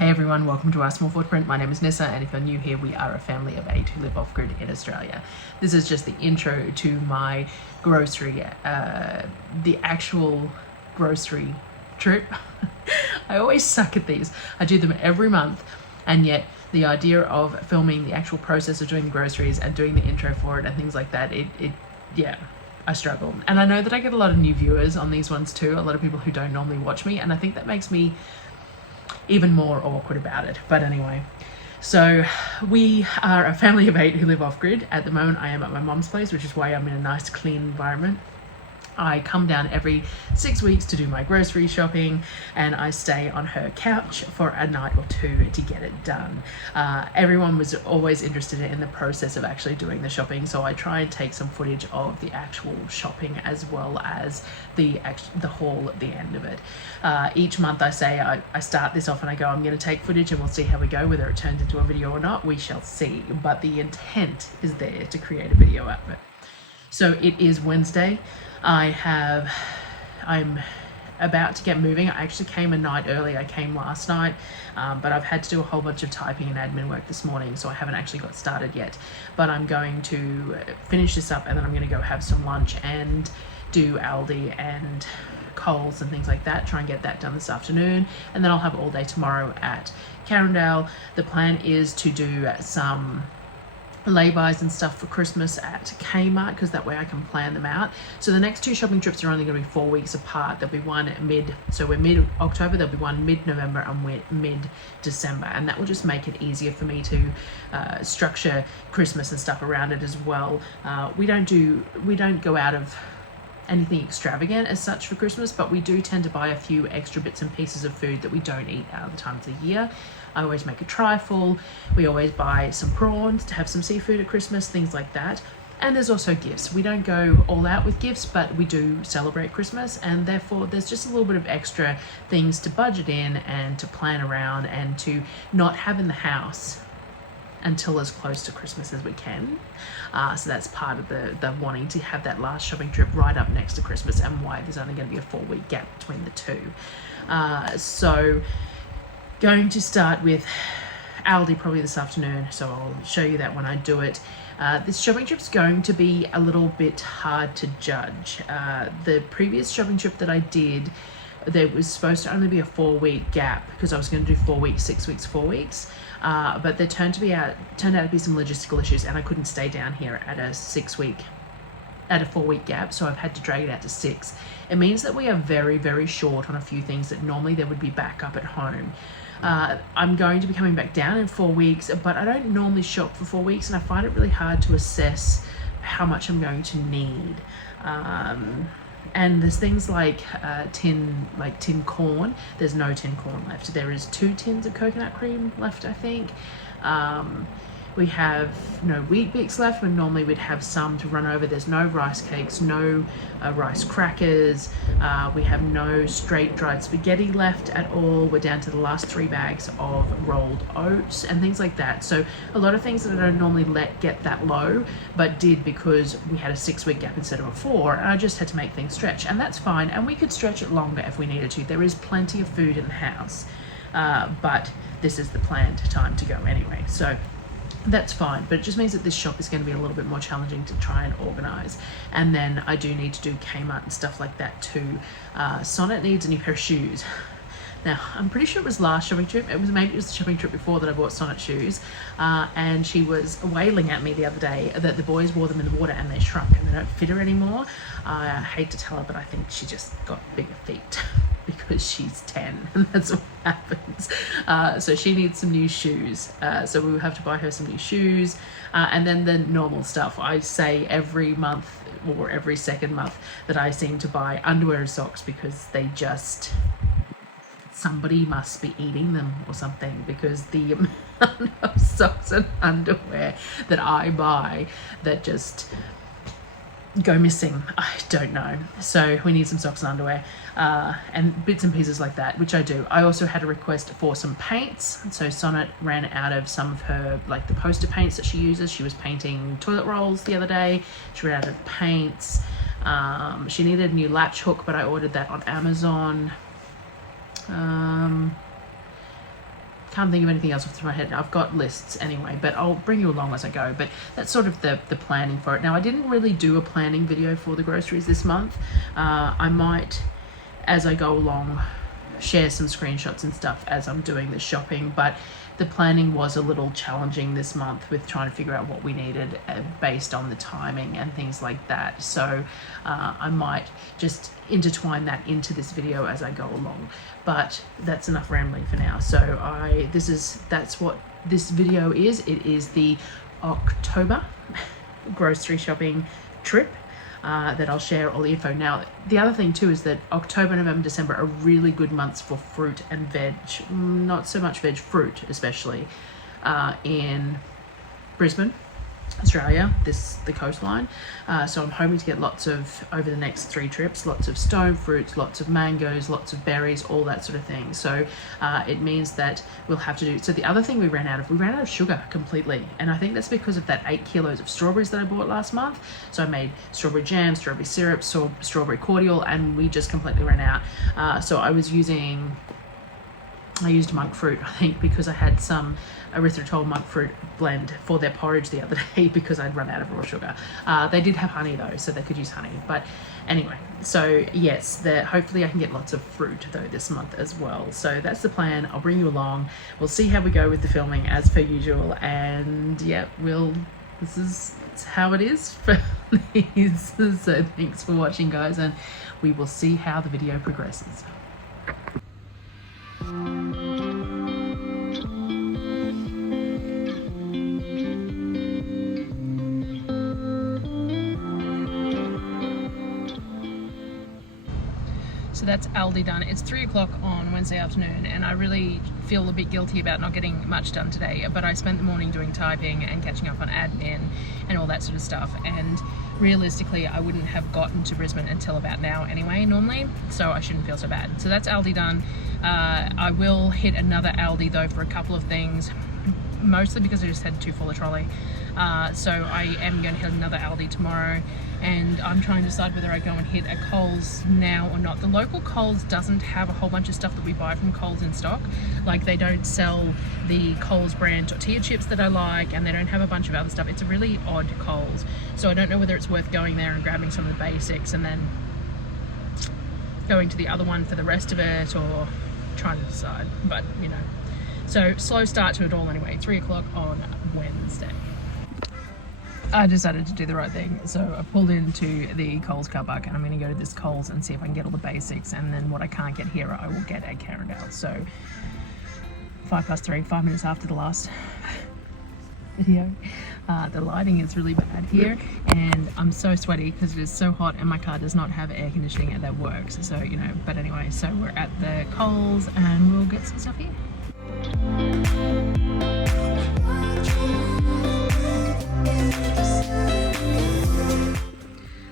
Hey everyone, welcome to our small footprint. My name is Nyssa, and if you're new here, we are a family of 8 who live off-grid in Australia. This is just the intro to my grocery, the actual grocery trip. I always suck at these. I do them every month, and yet the idea of filming the actual process of doing the groceries and doing the intro for it and things like that, yeah, I struggle. And I know that I get a lot of new viewers on these ones too, a lot of people who don't normally watch me, and I think that makes me even more awkward about it. But anyway, so we are a family of 8 who live off-grid. At the moment I am at my mom's place, which is why I'm in a nice clean environment. I come down every 6 weeks to do my grocery shopping, and I stay on her couch for a night or two to get it done. Everyone was always interested in the process of actually doing the shopping, so I try and take some footage of the actual shopping as well as the haul at the end of it. Each month I say I start this off and I go, I'm going to take footage and we'll see how we go. Whether it turns into a video or not, we shall see, but the intent is there to create a video out of it. So it is Wednesday. I'm about to get moving. I actually came a night early. I came last night, but I've had to do a whole bunch of typing and admin work this morning, so I haven't actually got started yet. But I'm going to finish this up, and then I'm going to go have some lunch and do Aldi and Coles and things like that, try and get that done this afternoon, and then I'll have all day tomorrow at Carindale. The plan is to do some lay-bys and stuff for Christmas at Kmart, because that way I can plan them out. So the next 2 shopping trips are only going to be 4 weeks apart. There'll be one so we're mid-October, there'll be one mid-November and mid-December, and that will just make it easier for me to structure Christmas and stuff around it as well. We don't go out of anything extravagant as such for Christmas, but we do tend to buy a few extra bits and pieces of food that we don't eat at other times of the year. I always make a trifle. We always buy some prawns to have some seafood at Christmas, things like that. And there's also gifts. We don't go all out with gifts, but we do celebrate Christmas, and therefore there's just a little bit of extra things to budget in and to plan around and to not have in the house until as close to Christmas as we can. So that's part of the wanting to have that last shopping trip right up next to Christmas, and why there's only going to be a 4-week gap between the two. So going to start with Aldi probably this afternoon, so I'll show you that when I do it. This shopping trip's going to be a little bit hard to judge. The previous shopping trip that I did, there was supposed to only be a 4-week gap, because I was going to do 4 weeks, 6 weeks, 4 weeks. But there turned out to be some logistical issues, and I couldn't stay down here at a 4-week gap, so I've had to drag it out to 6. It means that we are very, very short on a few things that normally there would be back up at home. I'm going to be coming back down in 4 weeks, but I don't normally shop for 4 weeks, and I find it really hard to assess how much I'm going to need. And there's things like tin corn. There's no tin corn left. There is 2 tins of coconut cream left, I think. We have no Wheat Bix left, when normally we'd have some to run over. There's no rice cakes, no rice crackers. We have no straight dried spaghetti left at all. We're down to the last 3 bags of rolled oats and things like that. So a lot of things that I don't normally let get that low, but did because we had a 6-week gap instead of a 4, and I just had to make things stretch, and that's fine. And we could stretch it longer if we needed to. There is plenty of food in the house, but this is the planned time to go anyway. So that's fine, but it just means that this shop is going to be a little bit more challenging to try and organize. And then I do need to do Kmart and stuff like that too. Sonnet needs a new pair of shoes. Now, I'm pretty sure it was last shopping trip. Maybe it was the shopping trip before that I bought Sonnet shoes. And she was wailing at me the other day that the boys wore them in the water and they shrunk and they don't fit her anymore. I hate to tell her, but I think she just got bigger feet because she's 10, and that's what happens. So she needs some new shoes. So we will have to buy her some new shoes. And then the normal stuff. I say every month or every second month that I seem to buy underwear and socks, because they just... somebody must be eating them or something, because the amount of socks and underwear that I buy that just go missing, I don't know. So we need some socks and underwear and bits and pieces like that, which I do. I also had a request for some paints. So Sonnet ran out of some of her, like the poster paints that she uses. She was painting toilet rolls the other day. She ran out of paints. She needed a new latch hook, but I ordered that on Amazon. can't think of anything else off the top of my head. I've got lists anyway, but I'll bring you along as I go. But that's sort of the planning for it. Now, I didn't really do a planning video for the groceries this month. I might, as I go along, share some screenshots and stuff as I'm doing the shopping, but the planning was a little challenging this month with trying to figure out what we needed based on the timing and things like that. So I might just intertwine that into this video as I go along, but that's enough rambling for now. So that's what this video is. It is the October grocery shopping trip. That I'll share all the info. Now, the other thing too is that October, November, December are really good months for fruit and veg. Not so much veg, fruit especially, in Brisbane, Australia, the coastline. So I'm hoping to get lots of, over the next 3 trips, lots of stone fruits, lots of mangoes, lots of berries, all that sort of thing. So it means that we'll have to do, so the other thing we ran out of sugar completely. And I think that's because of that 8 kilos of strawberries that I bought last month. So I made strawberry jam, strawberry syrup, strawberry cordial, and we just completely ran out. So I used monk fruit, I think, because I had some erythritol monk fruit blend for their porridge the other day because I'd run out of raw sugar. They did have honey though, so they could use honey. But anyway, so yes, hopefully I can get lots of fruit though this month as well. So that's the plan. I'll bring you along. We'll see how we go with the filming as per usual. And yeah, this is how it is for these. So thanks for watching, guys, and we will see how the video progresses. So that's Aldi done. It's 3 o'clock on Wednesday afternoon, and I really feel a bit guilty about not getting much done today, but I spent the morning doing typing and catching up on admin and all that sort of stuff, and realistically I wouldn't have gotten to Brisbane until about now anyway normally, so I shouldn't feel so bad. So that's Aldi done. I will hit another Aldi though for a couple of things, mostly because I just had too full a trolley. So I am going to hit another Aldi tomorrow, and I'm trying to decide whether I go and hit a Coles now or not. The local Coles doesn't have a whole bunch of stuff that we buy from Coles in stock. Like, they don't sell the Coles brand tortilla chips that I like, and they don't have a bunch of other stuff. It's a really odd Coles, so I don't know whether it's worth going there and grabbing some of the basics and then going to the other one for the rest of it, or trying to decide. But you know, so slow start to it all anyway. 3 o'clock on Wednesday. I decided to do the right thing, so I pulled into the Coles car park, and I'm going to go to this Coles and see if I can get all the basics, and then what I can't get here I will get at Carindale. So 3:05, 5 minutes after the last video. The lighting is really bad here, and I'm so sweaty because it is so hot, and my car does not have air conditioning that works, so you know. But anyway, so we're at the Coles and we'll get some stuff here.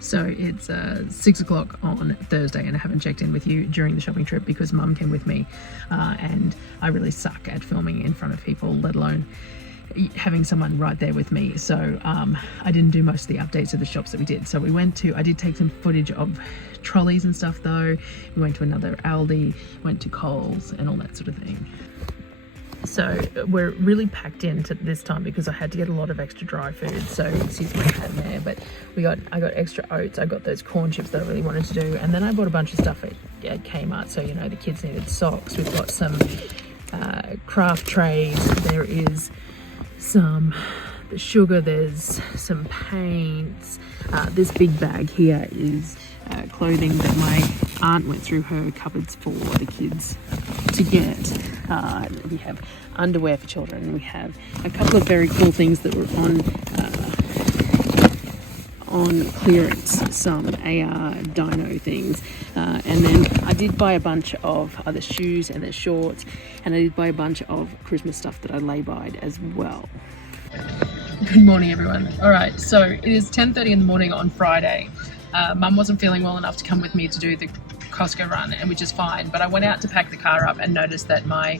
So it's 6 o'clock on Thursday, and I haven't checked in with you during the shopping trip because Mum came with me, and I really suck at filming in front of people, let alone having someone right there with me. So I didn't do most of the updates of the shops that we did. So I did take some footage of trolleys and stuff though. We went to another Aldi, went to Coles and all that sort of thing. So we're really packed in to this time because I had to get a lot of extra dry food. So excuse my hat there, but I got extra oats. I got those corn chips that I really wanted to do, and then I bought a bunch of stuff at Kmart. So you know, the kids needed socks. We've got some craft trays. There is some sugar. There's some paints. This big bag here is clothing that my aunt went through her cupboards for the kids to get. We have underwear for children. We have a couple of very cool things that were on clearance, some AR dino things, and then I did buy a bunch of other shoes and their shorts, and I did buy a bunch of Christmas stuff that I lay-byed as well. Good morning, everyone. All right, so it is 10:30 in the morning on Friday. Mum wasn't feeling well enough to come with me to do the Costco run, and which is fine, but I went out to pack the car up and noticed that my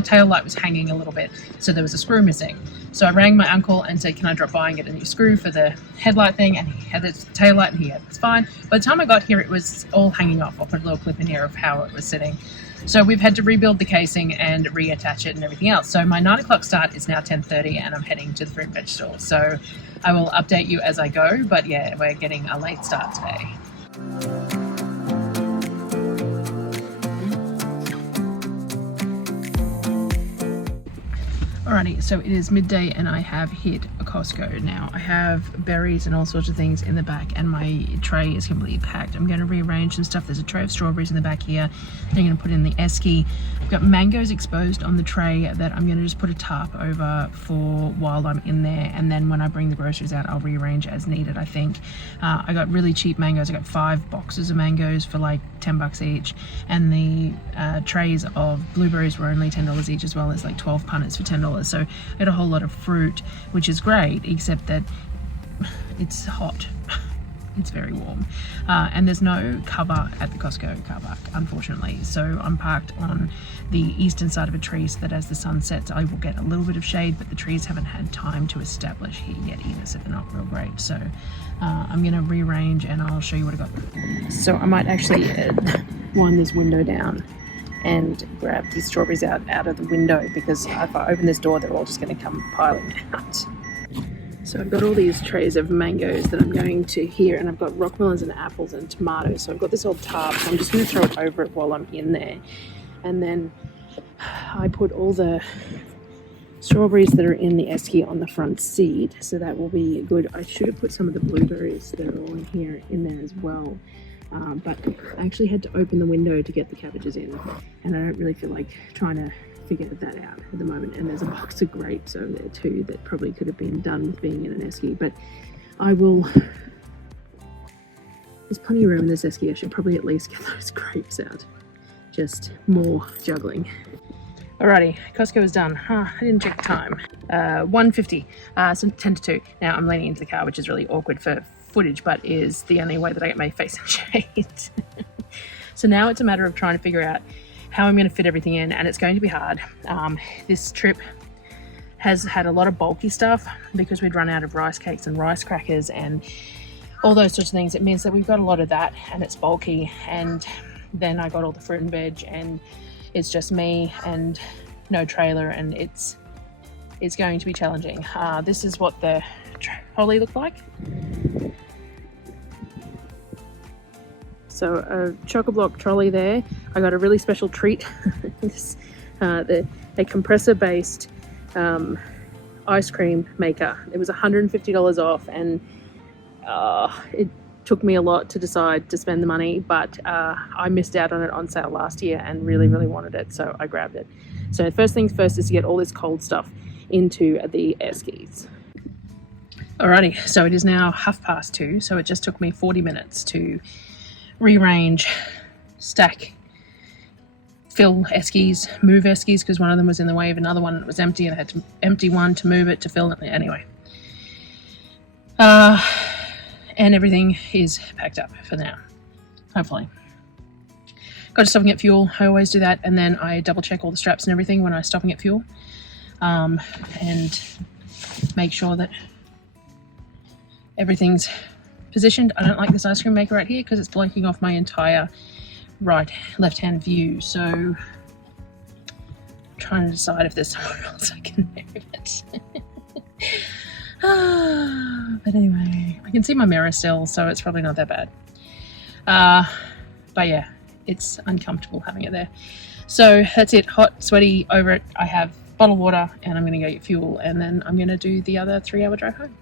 tail light was hanging a little bit, so there was a screw missing. So I rang my uncle and said, can I drop by and get a new screw for the headlight thing? And he had the tail light, and he had it's fine. By the time I got here, it was all hanging off. I'll put a little clip in here of how it was sitting. So we've had to rebuild the casing and reattach it and everything else. So my 9 o'clock start is now 10:30 and I'm heading to the fruit and veg store. So I will update you as I go, but yeah, we're getting a late start today. Alrighty, so it is midday and I have hit a Costco now. I have berries and all sorts of things in the back and my tray is completely packed. I'm going to rearrange some stuff. There's a tray of strawberries in the back here. I'm going to put in the esky. I've got mangoes exposed on the tray that I'm going to just put a tarp over for while I'm in there, and then when I bring the groceries out I'll rearrange as needed, I think. I got really cheap mangoes. I got 5 boxes of mangoes for like $10 each, and the trays of blueberries were only $10 each, as well as like 12 punnets for $10. So I got a whole lot of fruit, which is great, except that it's hot. It's very warm. And there's no cover at the Costco car park, unfortunately. So I'm parked on the eastern side of a tree so that as the sun sets, I will get a little bit of shade, but the trees haven't had time to establish here yet either, so they're not real great. So I'm gonna rearrange and I'll show you what I got. So I might actually wind this window down and grab these strawberries out of the window, because if I open this door, they're all just gonna come piling out. So I've got all these trays of mangoes that I'm going to here, and I've got rock melons and apples and tomatoes. So I've got this old tarp, so I'm just going to throw it over it while I'm in there. And then I put all the strawberries that are in the esky on the front seat, so that will be good. I should have put some of the blueberries that are all in here in there as well. But I actually had to open the window to get the cabbages in, and I don't really feel like trying to figure that out at the moment. And there's a box of grapes over there too that probably could have been done with being in an esky, but I will. There's plenty of room in this esky. I should probably at least get those grapes out. Just more juggling. Alrighty, Costco is done. I didn't check the time. 1:50, so 10 to 2. Now I'm leaning into the car, which is really awkward for footage, but is the only way that I get my face in shade. So now it's a matter of trying to figure out how I'm going to fit everything in, and it's going to be hard. This trip has had a lot of bulky stuff because we'd run out of rice cakes and rice crackers and all those sorts of things. It means that we've got a lot of that and it's bulky, and then I got all the fruit and veg, and it's just me and no trailer, and it's going to be challenging. This is what the trolley looked like. So a chock-a-block trolley there. I got a really special treat. This, a compressor-based ice cream maker. It was $150 off, and it took me a lot to decide to spend the money, but I missed out on it on sale last year and really, really wanted it, so I grabbed it. So first things first is to get all this cold stuff into the eskies. Alrighty, so it is now 2:30, so it just took me 40 minutes to rearrange, stack, fill eskies, move eskies, because one of them was in the way of another one and it was empty, and I had to empty one to move it to fill it. Anyway, and everything is packed up for now, hopefully. Got to stop and get fuel. I always do that, and then I double check all the straps and everything when I stop and get fuel, and make sure that everything's positioned. I don't like this ice cream maker right here because it's blocking off my entire left-hand view. So I'm trying to decide if there's somewhere else I can move it. But anyway, I can see my mirror still, so it's probably not that bad. But yeah, it's uncomfortable having it there. So that's it. Hot, sweaty, over it. I have bottled water, and I'm going to go get fuel, and then I'm going to do the other 3-hour drive home.